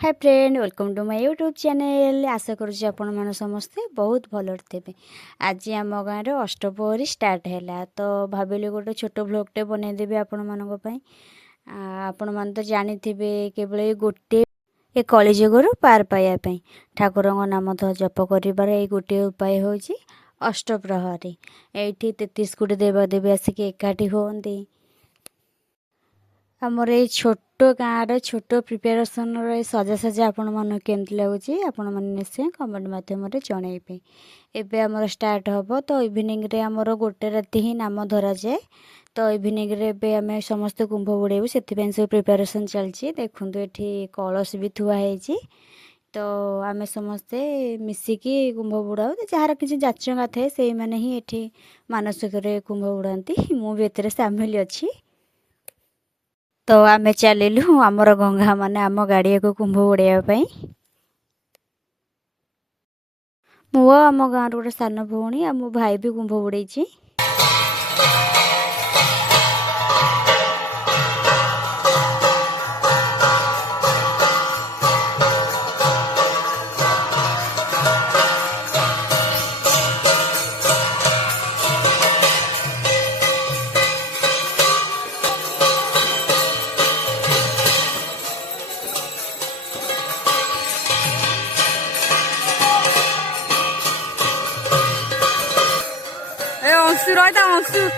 Hi friend welcome to my YouTube channel. आशा करुँच आपण मैंने समस्ते बहुत भल थे। आज आम गाँव अष्टप्रहरी स्टार्ट है तो भाविली गोटे छोट ब्लॉगटे बनईदेवी आपण मानी। आपण मैंने तो जानी केवल गोटे ए कलिजुगर पार पाइबापी ठाकुर नाम जप कर गोटे उपाय हूँ अष्टप्रहरी। ये 33 कोटी देवादेवी आसिक एकाठी होती। आमर ये छोट गाँव छोट प्रिपेरेसन सजासजा आपण मन केमती लगुच आपण मैंने निश्चय कमेंट मध्यम जनइबे। एबे आमर स्टार्ट हम तो इवनिंग रे आमर गोटे राति ही नाम धरा जाए। तो इवनिंग रे एबे आमे समस्त कुंभ बुड़ेबू से सब प्रिपेरेसन चलती। देखूँ ये कलश भी थुआई। तो आमे समस्ते मिसिकी कुंभ बुड़ाऊ जार किसी जाचका थाए से मैंने ही ये मानसिक कुंभ बुड़ाती। मु भी एते सामिल अच्छी। तो आमे चलिलु आमर गंगा माने आम गाड़िया को कुंभ बुड़ाई। मु आम गाँव गोटे सान भौणी आ मो भाई भी कुंभ बुड़े। अंशु रहता अंशु